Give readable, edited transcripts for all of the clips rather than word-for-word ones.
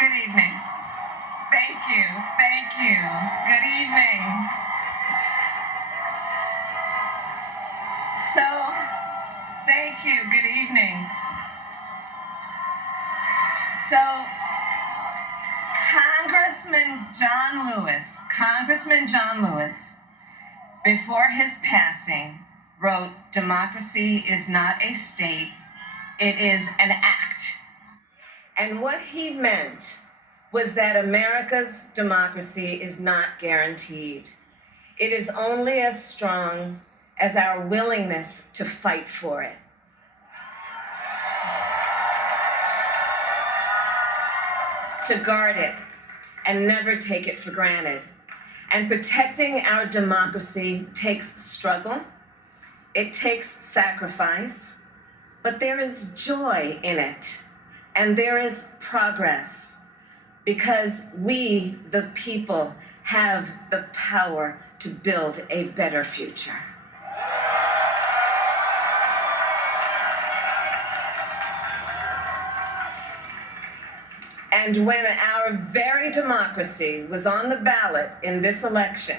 Good evening. Thank you. Thank you. Good evening. So, thank you. Good evening. So, Congressman John Lewis, before his passing, wrote, "Democracy is not a state, it is an act." And what he meant was that America's democracy is not guaranteed. It is only as strong as our willingness to fight for it. To guard it and never take it for granted. And protecting our democracy takes struggle, it takes sacrifice, but there is joy in it, and there is progress, because we, the people, have the power to build a better future. And when our very democracy was on the ballot in this election,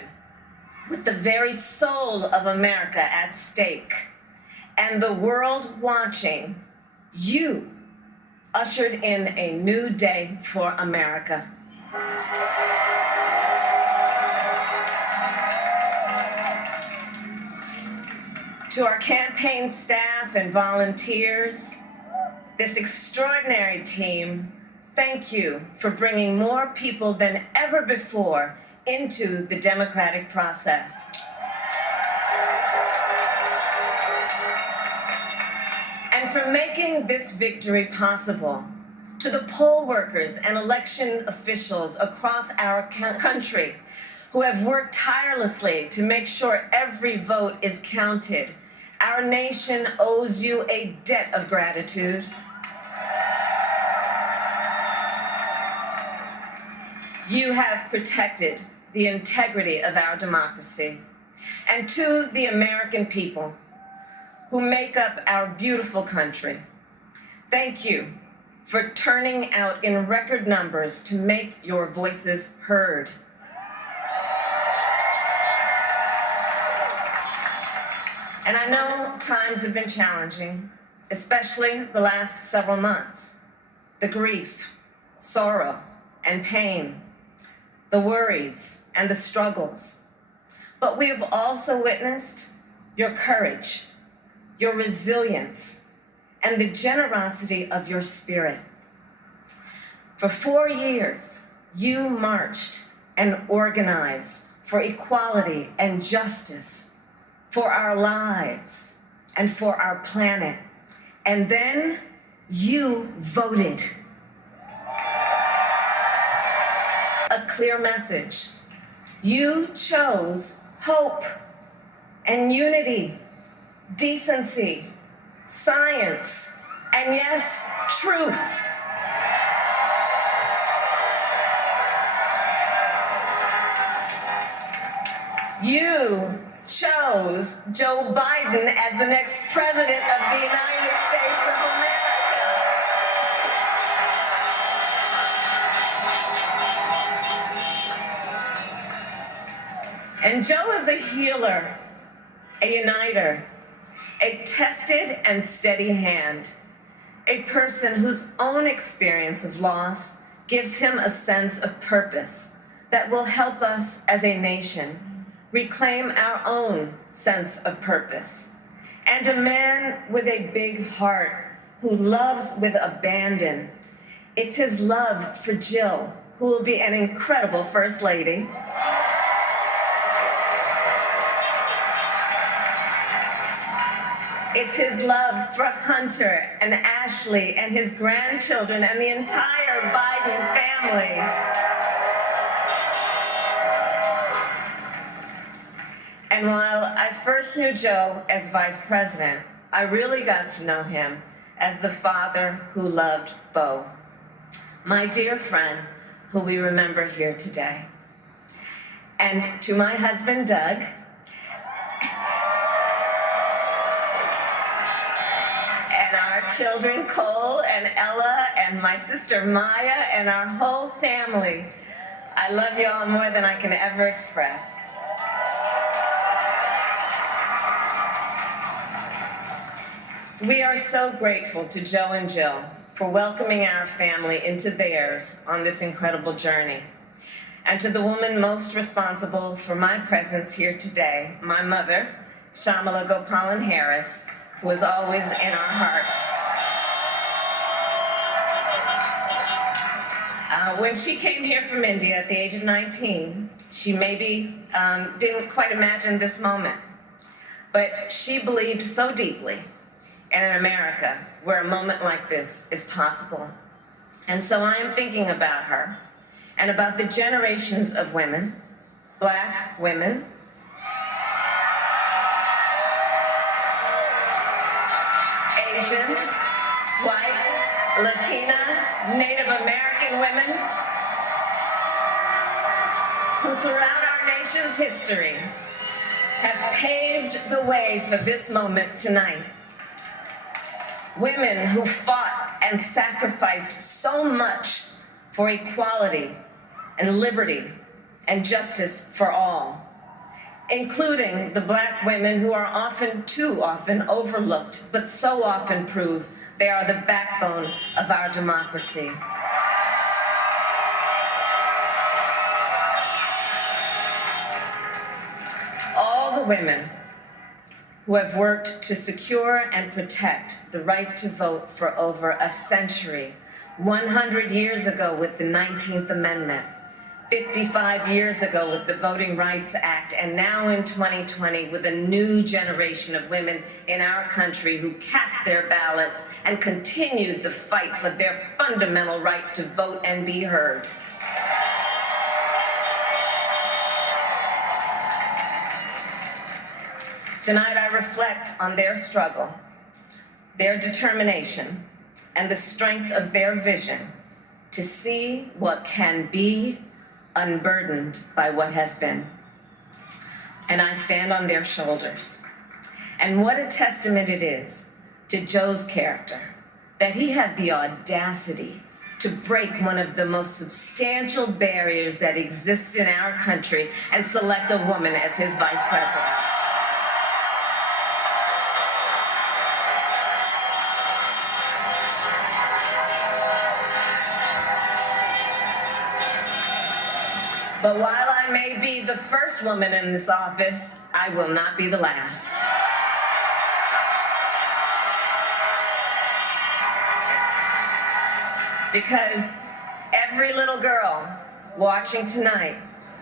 with the very soul of America at stake, and the world watching, you ushered in a new day for America. To our campaign staff and volunteers, this extraordinary team, thank you for bringing more people than ever before into the democratic process. And for making this victory possible. To the poll workers and election officials across our country who have worked tirelessly to make sure every vote is counted, our nation owes you a debt of gratitude. You have protected the integrity of our democracy. And to the American people who make up our beautiful country, thank you for turning out in record numbers to make your voices heard. And I know times have been challenging, especially the last several months. The grief, sorrow, and pain, the worries and the struggles. But we have also witnessed your courage, your resilience, and the generosity of your spirit. For 4 years, you marched and organized for equality and justice, for our lives and for our planet. And then you voted. A clear message. You chose hope and unity, decency, science, and yes, truth. You chose Joe Biden as the next president of the United States of America. And Joe is a healer, a uniter, a tested and steady hand, a person whose own experience of loss gives him a sense of purpose that will help us as a nation reclaim our own sense of purpose. And a man with a big heart who loves with abandon. It's his love for Jill, who will be an incredible First Lady. It's his love for Hunter and Ashley and his grandchildren and the entire Biden family. And while I first knew Joe as vice president, I really got to know him as the father who loved Bo, my dear friend who we remember here today. And to my husband, Doug, children, Cole and Ella, and my sister Maya, and our whole family. I love you all more than I can ever express. We are so grateful to Joe and Jill for welcoming our family into theirs on this incredible journey. And to the woman most responsible for my presence here today, my mother, Kamala Harris, who is always in our hearts. When she came here from India at the age of 19, she maybe didn't quite imagine this moment, but she believed so deeply in an America where a moment like this is possible. And so I am thinking about her and about the generations of women, Black women, Asian, white, Latina, Native American women, who throughout our nation's history have paved the way for this moment tonight. Women who fought and sacrificed so much for equality and liberty and justice for all, including the Black women who are often, too often, overlooked, but so often prove they are the backbone of our democracy. All the women who have worked to secure and protect the right to vote for over a century, 100 years ago with the 19th Amendment, 55 years ago with the Voting Rights Act, and now in 2020 with a new generation of women in our country who cast their ballots and continued the fight for their fundamental right to vote and be heard. Tonight I reflect on their struggle, their determination, and the strength of their vision to see what can be unburdened by what has been. And I stand on their shoulders. And what a testament it is to Joe's character that he had the audacity to break one of the most substantial barriers that exists in our country and select a woman as his vice president. But while I may be the first woman in this office, I will not be the last. Because every little girl watching tonight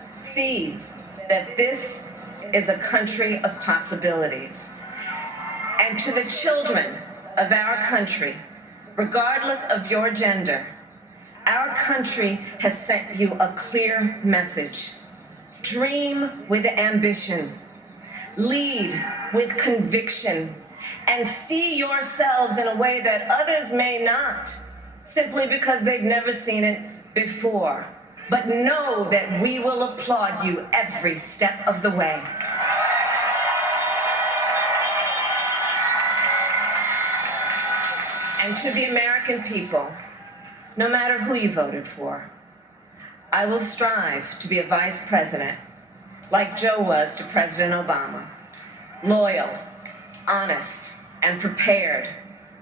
sees that this is a country of possibilities. And to the children of our country, regardless of your gender, our country has sent you a clear message. Dream with ambition, lead with conviction, and see yourselves in a way that others may not, simply because they've never seen it before. But know that we will applaud you every step of the way. And to the American people, no matter who you voted for, I will strive to be a vice president like Joe was to President Obama, loyal, honest, and prepared,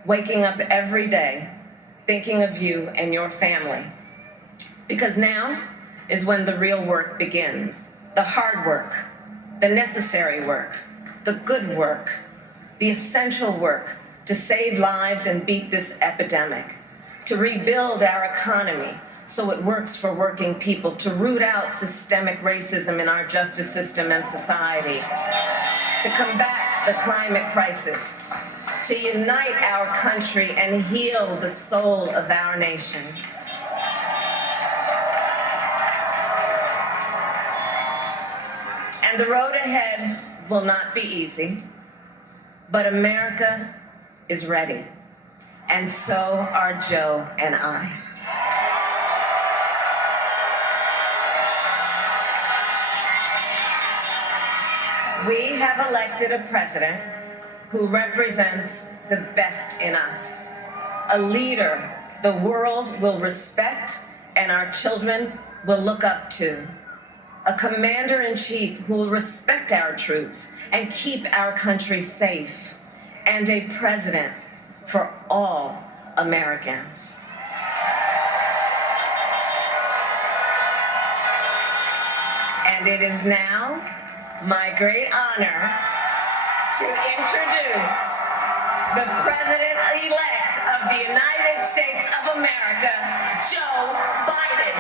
waking up every day thinking of you and your family. Because now is when the real work begins, the hard work, the necessary work, the good work, the essential work to save lives and beat this epidemic, to rebuild our economy so it works for working people, to root out systemic racism in our justice system and society, to combat the climate crisis, to unite our country and heal the soul of our nation. And the road ahead will not be easy, but America is ready. And so are Joe and I. We have elected a president who represents the best in us. a leader the world will respect and our children will look up to. A commander-in-chief who will respect our troops and keep our country safe. And a president for all Americans. And it is now my great honor to introduce the President-elect of the United States of America, Joe Biden.